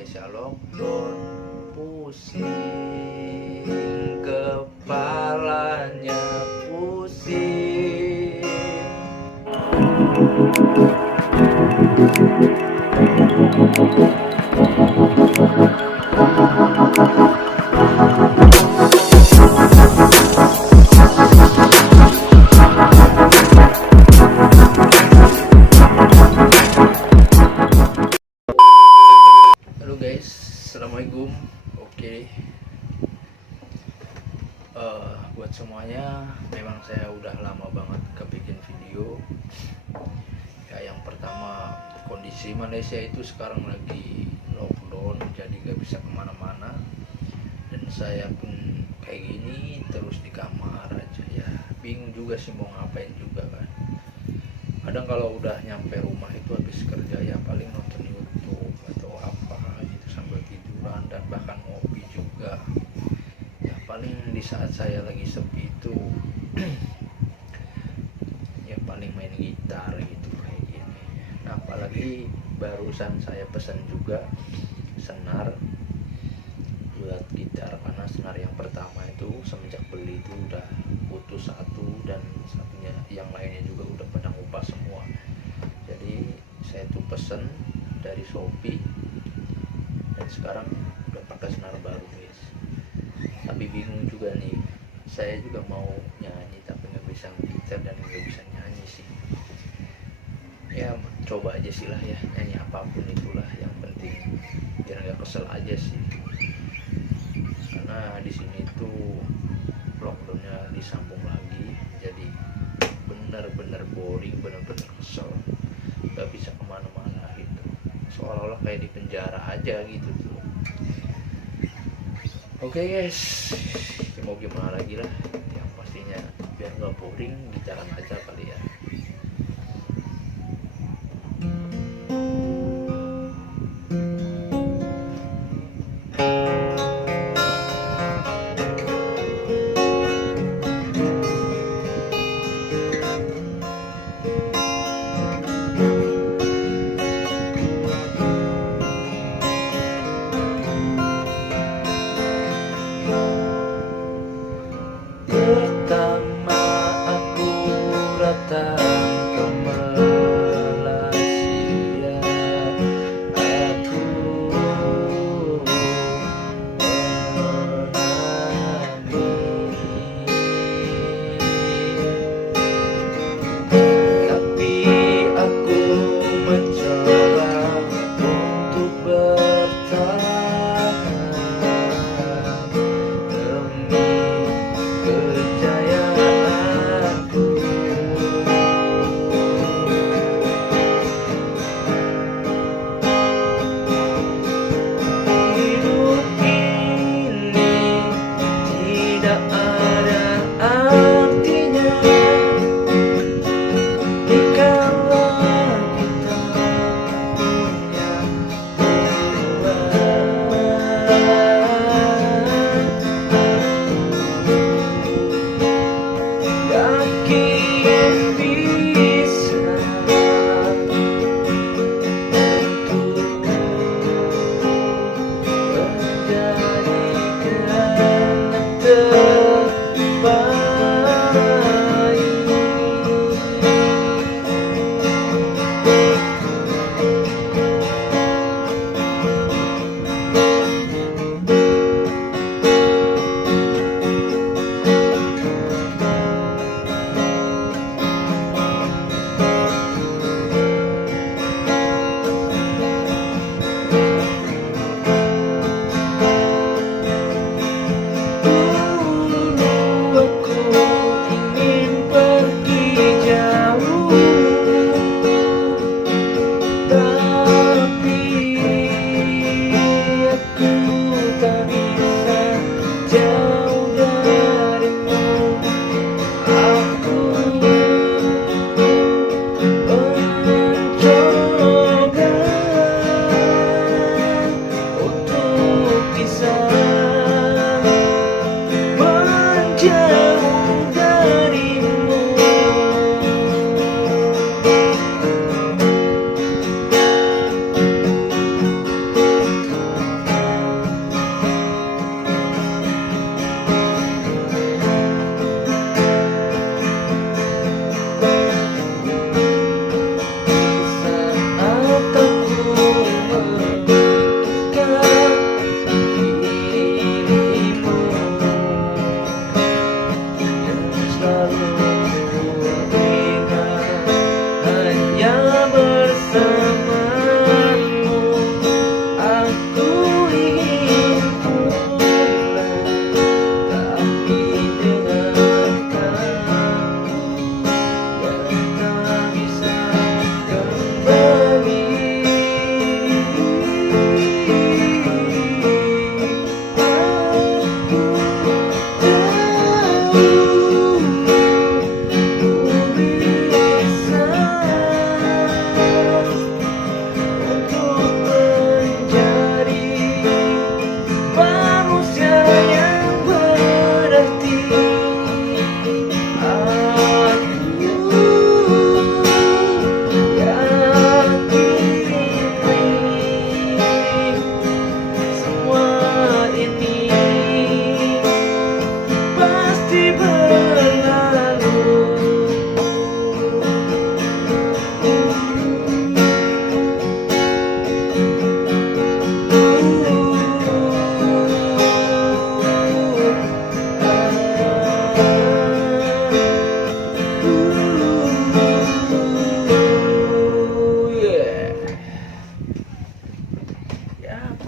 Indonesia lockdown, pusing kepalanya, pusing. Halo guys, assalamualaikum. Oke, buat semuanya, memang saya udah lama banget kebikin video. Ya, yang pertama, kondisi Malaysia itu sekarang lagi lockdown, jadi gak bisa kemana-mana. Dan saya pun kayak gini terus di kamar aja ya. Bingung juga sih mau ngapain juga kan. Kadang kalau udah nyampe rumah itu habis kerja ya paling nonton YouTube atau apa gitu sambil tiduran, dan bahkan ngopi juga. Ya paling di saat saya lagi sepi itu ya paling main gitar gitu kayak gini. Nah, apalagi barusan saya pesan juga senar buat gitar, karena senar yang pertama itu semenjak beli itu udah putus satu, dan satunya yang lainnya juga udah pada ngupas semua. Jadi saya tuh pesen dari Shopee, dan sekarang udah pakai senar baru guys. Tapi bingung juga nih, saya juga mau nyanyi tapi nggak bisa gitar dan nggak bisa nyanyi sih. Ya coba aja sih lah ya, nyanyi apapun itulah, yang penting biar nggak kesel aja sih. Karena di sini tuh lockdownnya disambung lagi, jadi bener-bener boring, bener-bener kesel, nggak bisa kemana-mana gitu, seolah-olah kayak di penjara aja gitu tuh. Oke guys, mau gimana lagi lah, yang pastinya biar nggak boring gitaran aja kali ya. Pertama aku datang ke Malaysia, aku menangis, tapi aku mencoba untuk bertahan demi kejayaanku. Hidup ini tidak ada artinya dikala kita punya dua.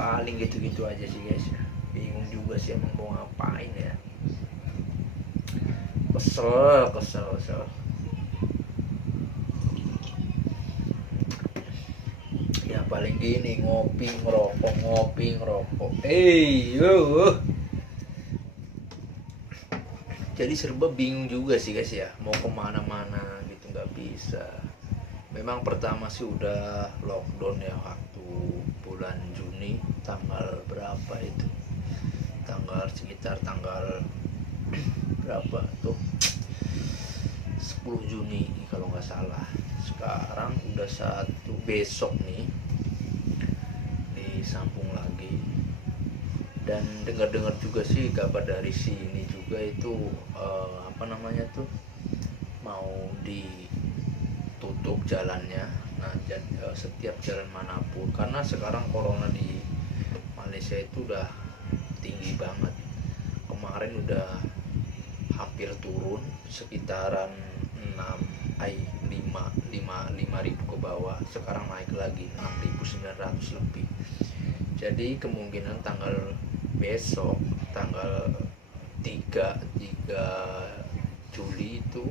paling gitu-gitu aja sih guys ya. Bingung juga sih emang mau ngapain ya. Kesel. Ya paling gini, ngopi ngerokok. Yo. Jadi serba bingung juga sih guys ya, mau kemana-mana gitu nggak bisa. Memang pertama sih udah lockdown ya, waktu bulan Juni, tanggal berapa itu, sekitar tanggal berapa tuh, 10 Juni kalau nggak salah. Sekarang udah besok nih disambung lagi. Dan dengar-dengar juga sih kabar dari sini juga itu mau ditutup jalannya. Nah, setiap jalan manapun, karena sekarang corona di Malaysia itu udah tinggi banget. Kemarin udah hampir turun sekitaran 5 ribu ke bawah, sekarang naik lagi 6.900 lebih. Jadi kemungkinan besok tanggal 3 Juli itu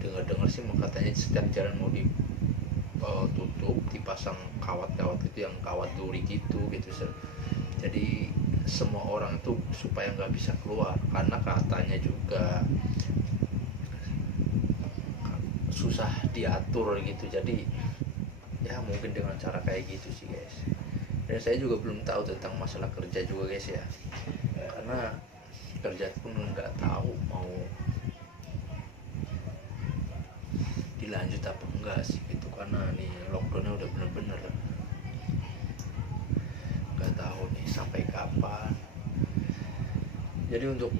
dengar-dengar sih katanya setiap jalan mau ditutup, dipasang kawat-kawat itu, yang kawat duri gitu. Jadi semua orang itu supaya nggak bisa keluar, karena katanya juga susah diatur gitu. Jadi ya mungkin dengan cara kayak gitu sih guys. Dan saya juga belum tahu tentang masalah kerja juga guys ya, karena kerja pun nggak tahu mau dilanjut apa enggak sih gitu, karena nih lockdownnya udah bener-bener nggak tahu nih sampai kapan. Jadi untuk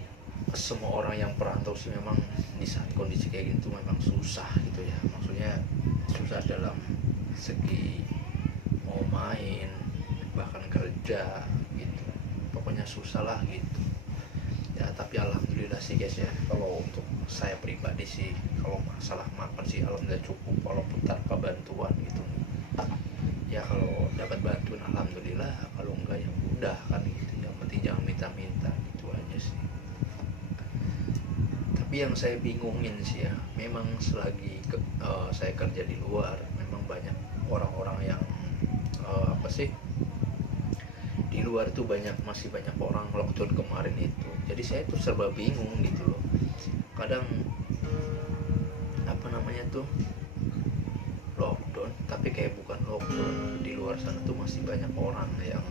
semua orang yang perantau sih memang di saat kondisi kayak gitu memang susah gitu ya, maksudnya susah dalam segi mau main, bahkan kerja gitu, pokoknya susah lah gitu ya. Tapi alhamdulillah sih guys ya, kalau untuk saya pribadi sih, kalau masalah makan sih alhamdulillah cukup, walaupun tanpa bantuan gitu ya. Kalau dapat bantuan alhamdulillah, kalau enggak ya udah kan gitu, yang penting jangan minta-minta gitu aja sih. Tapi yang saya bingungin sih ya, memang selagi saya kerja di luar, memang banyak orang-orang yang di luar itu masih banyak orang lockdown kemarin itu. Jadi saya tuh serba bingung gitu loh. Kadang lockdown tapi kayak bukan lockdown. Di luar sana tuh masih banyak orang yang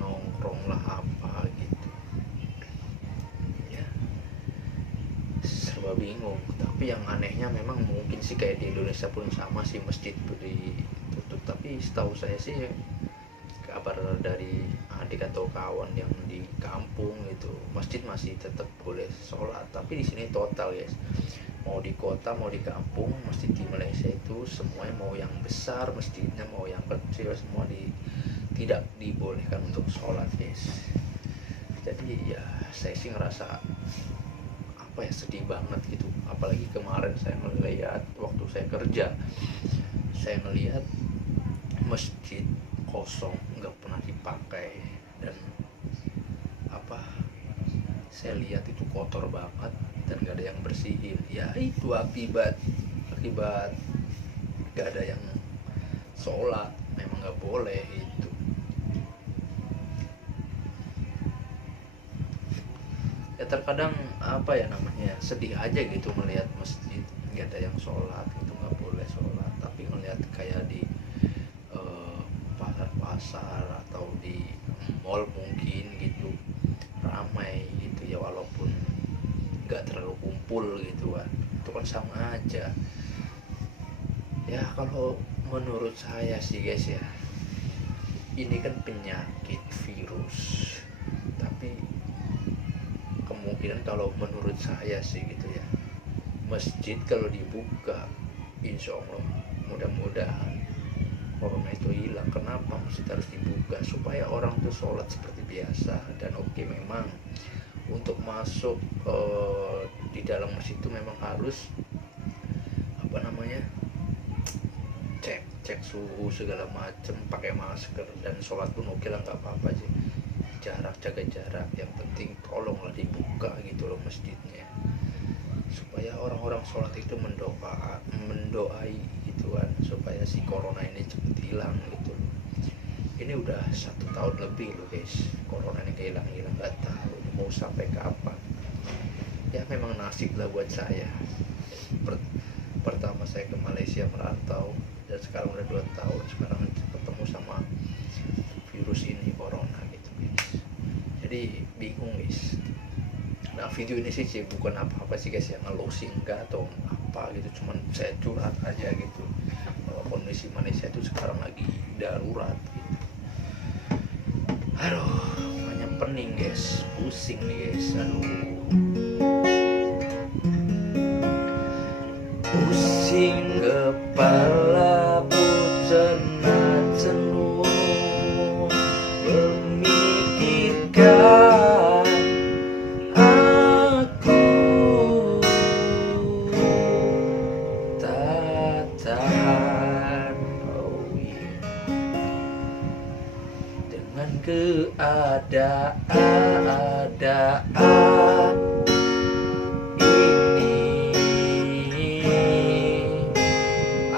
nongkrong lah apa gitu ya, serba bingung. Tapi yang anehnya memang mungkin sih kayak di Indonesia pun sama sih, masjid ditutup. Tapi setahu saya sih kabar dari adik atau kawan yang di kampung itu, masjid masih tetap boleh sholat. Tapi di sini total guys, mau di kota mau di kampung, masjid di Malaysia itu semuanya, mau yang besar masjidnya mau yang kecil, semua tidak dibolehkan untuk sholat guys. Jadi ya saya sih ngerasa sedih banget gitu. Apalagi kemarin saya melihat waktu saya kerja, saya melihat masjid kosong, nggak pernah dipakai. Dan saya lihat itu kotor banget dan nggak ada yang bersihin. Ya itu akibat nggak ada yang sholat, memang nggak boleh itu. Ya terkadang sedih aja gitu melihat masjid nggak ada yang sholat, itu nggak boleh sholat. Tapi ngelihat kayak di pasar atau di mall mungkin gitu ramai gitu ya, walaupun nggak terlalu kumpul gitu kan, itu kan sama aja ya. Kalau menurut saya sih guys ya, ini kan penyakit virus, tapi kemungkinan kalau menurut saya sih gitu ya, masjid kalau dibuka insya Allah mudah-mudahan corona itu hilang. Kenapa masjid harus dibuka? Supaya orang tuh sholat seperti biasa. Dan oke, memang untuk masuk di dalam masjid itu memang harus cek cek suhu segala macem, pakai masker, dan sholat pun oke lah, nggak apa-apa sih, jarak, jaga jarak. Yang penting tolonglah dibuka gitu loh masjidnya, supaya orang-orang sholat itu mendoai gitu kan, supaya si corona ini cepet hilang gitu loh. Ini udah 1 tahun lebih loh guys, corona ini hilang-hilang, nggak tahu mau sampai kapan. Ya memang nasib lah buat saya. Pertama saya ke Malaysia merantau, dan sekarang udah 2 tahun sekarang ketemu sama virus ini, corona gitu guys. Jadi bingung guys. Nah video ini sih bukan apa-apa sih guys, yang ngeluh singgah atau apa gitu, cuman saya curhat aja gitu bahwa kondisi Malaysia itu sekarang lagi darurat gitu. Aduh, banyak pening guys, pusing nih guys, aduh. Pusing kepala cenut memikirkan aku, tak tahan, oh yeah. Dengan keadaan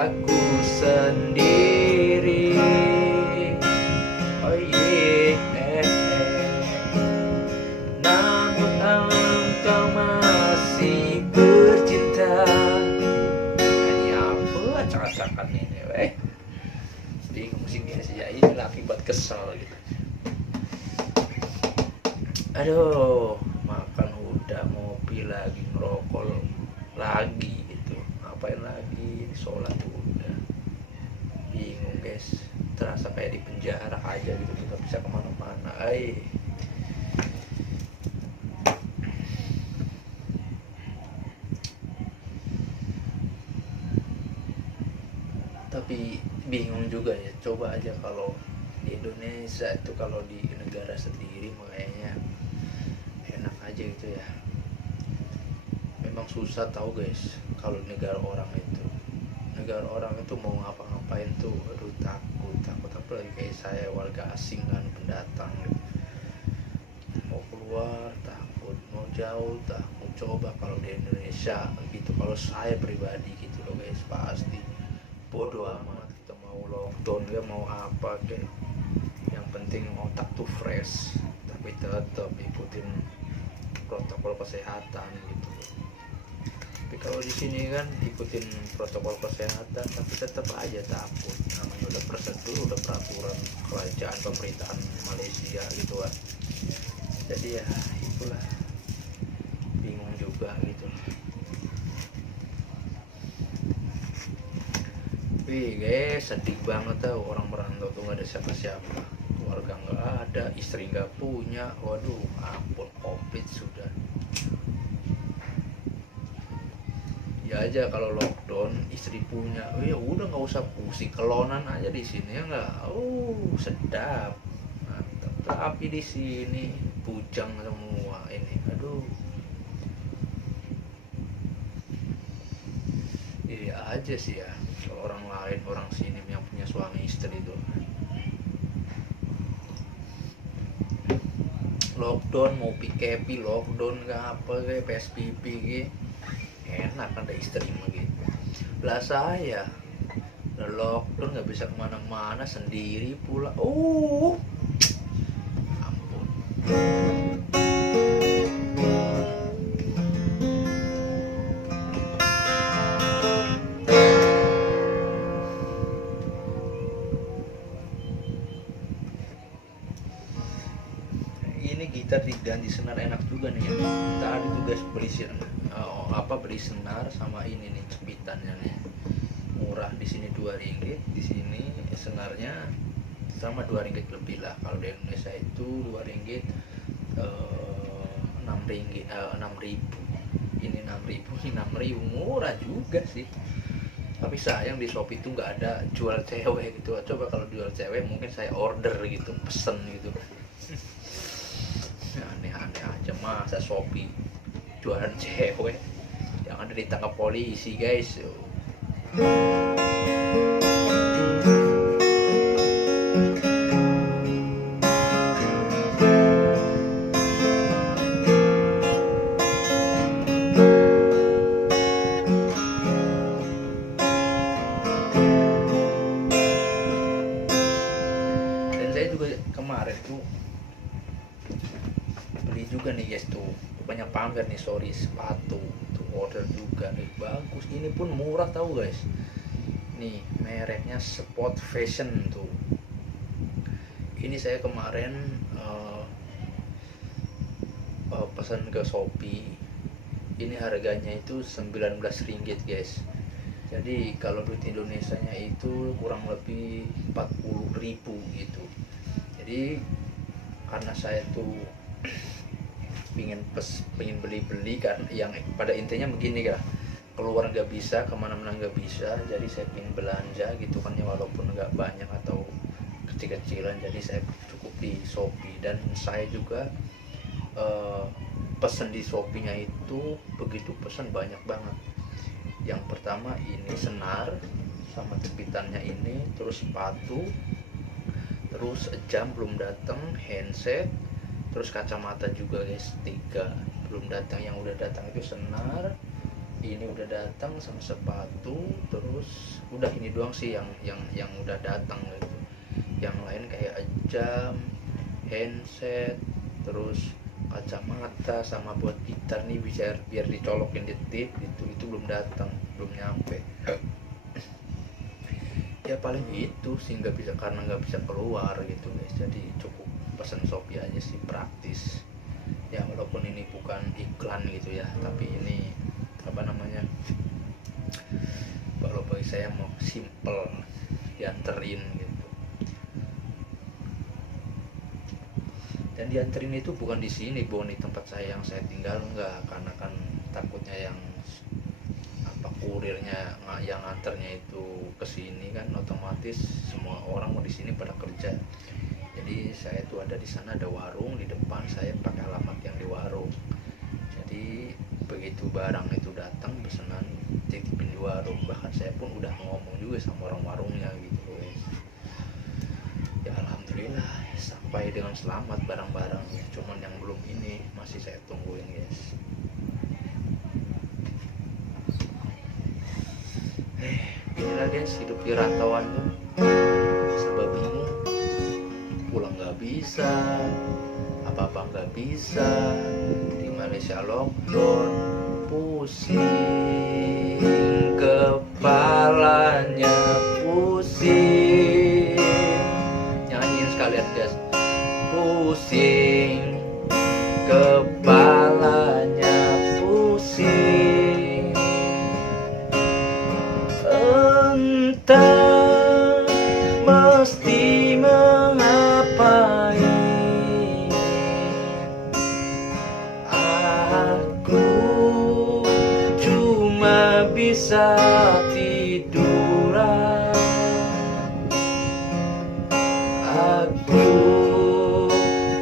aku sendiri, oh yeah. Namun engkau masih bercinta. Ini apa acak-acakan ini weh, bingung sih guys ya, inilah akibat kesel gitu. Aduh, makan udah, ngopi lagi, ngerokok lagi gitu, ngapain lagi, sholat udah. Bingung guys, terasa kayak di penjara aja gitu, nggak bisa kemana-mana. Tapi bingung juga ya, coba aja kalau di Indonesia itu, kalau di negara sendiri makanya enak aja gitu ya. Memang susah tahu guys, kalau negara orang itu mau ngapa-ngapain tuh, aduh takut apalagi kayak saya warga asing kan, pendatang gitu. Mau keluar takut, mau jauh takut. Coba kalau di Indonesia gitu, kalau saya pribadi gitu loh guys, pasti bodoh amat, kita mau lockdown ya mau apa kayak, yang penting otak tuh fresh, tapi tetap ikutin protokol kesehatan gitu. Tapi kalau di sini kan ikutin protokol kesehatan tapi tetap aja takut, namanya udah prosedur, udah peraturan kerajaan pemerintahan Malaysia gitu kan. Jadi ya itulah, bingung juga gitu. Wih guys, sedih banget tau, orang merantau tuh gak ada siapa-siapa, keluarga gak ada, istri gak punya, waduh ampun, komplit sudah. Ya aja kalau lockdown istri punya, oh ya udah nggak usah pusing, kelonan aja di sini ya nggak, sedap, mantap. Tapi di sini bujang semua ini, aduh. Iya aja sih ya, kalau orang lain, orang sini yang punya suami istri itu lockdown, mau PKP lockdown nggak apa kayak PSBB gitu, enak ada istri gitu. Lah saya lockdown nggak bisa kemana-mana, sendiri pula, ampun. Ini gitar diganti senar enak juga nih ya. Tadi tugas beli senar sama ini nih cepitannya nih. Murah di sini Rp2, di sini senarnya sama Rp2 lebih lah. Kalau di Indonesia itu Rp2 Rp6, 6.000. Ini 6.000, ini 6.000, murah juga sih. Tapi sayang di Shopee itu nggak ada jual cewek gitu. Coba kalau jual cewek mungkin saya order gitu, pesen gitu. Aneh-aneh aja, masa Shopee jualan cewek, yang ada ditangkap polisi guys. juga kemarin tuh beli juga nih guys, tuh banyak pamer nih, sorry, sepatu tuh order juga nih, bagus, ini pun murah tahu guys, nih mereknya Sport Fashion tuh. Ini saya kemarin pesan ke Shopee, ini harganya itu 19 ringgit guys, jadi kalau duit Indonesia nya itu kurang lebih 40.000 gitu. Jadi karena saya tuh pingin beli karena yang pada intinya begini ya, keluar nggak bisa, kemana-mana nggak bisa, jadi saya pingin belanja gitu kan ya, walaupun nggak banyak atau kecil-kecilan, jadi saya cukup di Shopee. Dan saya juga pesen di Shopee-nya itu begitu pesan banyak banget. Yang pertama ini senar sama jepitannya ini, terus sepatu, terus jam belum datang, handset, terus kacamata juga guys, 3 belum datang. Yang udah datang itu senar, ini udah datang sama sepatu, terus udah ini doang sih yang udah datang gitu. Yang lain kayak jam, handset, terus kacamata sama buat gitar nih, bisa biar dicolokin di tip itu belum datang, belum nyampe. Ya paling itu sih, nggak bisa, karena nggak bisa keluar gitu guys, jadi cukup pesan Shopee aja sih, praktis ya, walaupun ini bukan iklan gitu ya, tapi ini apa namanya, kalau bagi saya mau simple dianterin gitu. Dan dianterin itu bukan di sini, bukan di tempat saya yang saya tinggal, enggak, karena kan takutnya yang apa kurirnya yang antarnya itu ke sini kan, otomatis semua orang mau di sini pada kerja. Jadi saya tuh ada di sana, ada warung di depan, saya pakai alamat yang di warung. Jadi begitu barang itu datang, pesanan titipin di warung. Bahkan saya pun udah ngomong juga sama orang warungnya gitu guys. Ya alhamdulillah sampai dengan selamat barang-barangnya, cuman yang belum ini masih saya tungguin guys. Inilah guys, hidup di rantauan tuh serba bingung, pulang nggak bisa, apa-apa nggak bisa, di Malaysia lockdown, pusing kepalanya, pusing, nyanyiin sekalian guys, pusing kepalanya, pusing, entah mesti mengapai, aku cuma bisa tiduran, aku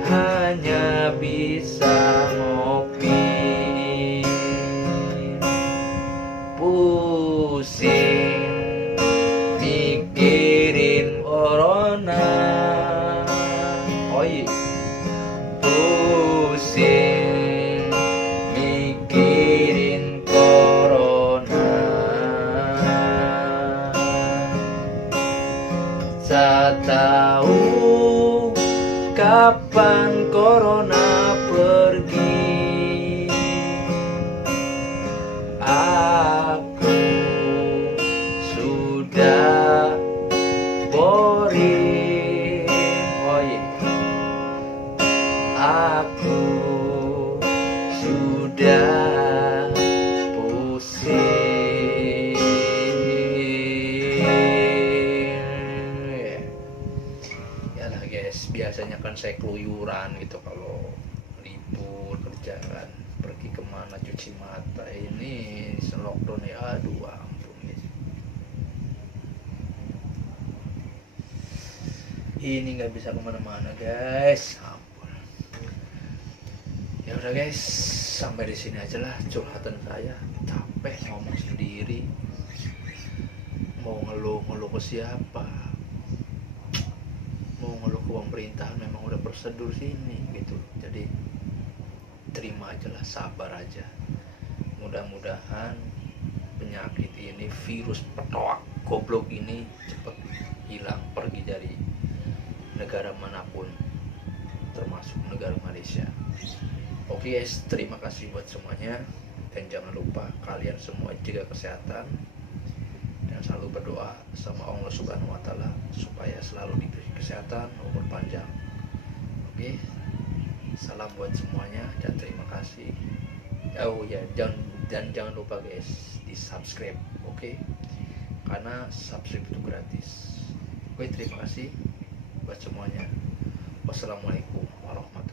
hanya bisa ngopi, pusing mikirin corona, oh iya, pusing mikirin corona, tak tahu kapan corona pergi, aku sudah boring, oh iya, aku sudah pusing. Yalah guys, biasanya kan saya keluyuran gitu kalau libur kerjaan, pergi kemana cuci mata, ini lockdown ya, aduh ampun guys. Ini nggak bisa kemana-mana guys, ampun. Ya udah guys, sampai di sini aja lah curhatan saya, capek ngomong sendiri, mau ngeluh ke siapa, mau ngeluh ke pemerintahan, memang udah prosedur sini gitu. Jadi terima aja lah, sabar aja, mudah-mudahan penyakit ini, virus petoak goblok ini cepet hilang, pergi dari negara negara manapun, termasuk negara Malaysia. Oke guys, terima kasih buat semuanya, dan jangan lupa kalian semua jaga kesehatan dan selalu berdoa sama Allah Subhanahu wa Ta'ala supaya selalu diberi kesehatan, umur panjang. Oke, salam buat semuanya dan terima kasih. Oh ya, jangan lupa guys di subscribe, oke? Karena subscribe itu gratis. Oke, terima kasih buat semuanya. Wassalamualaikum warahmatullahi wabarakatuh.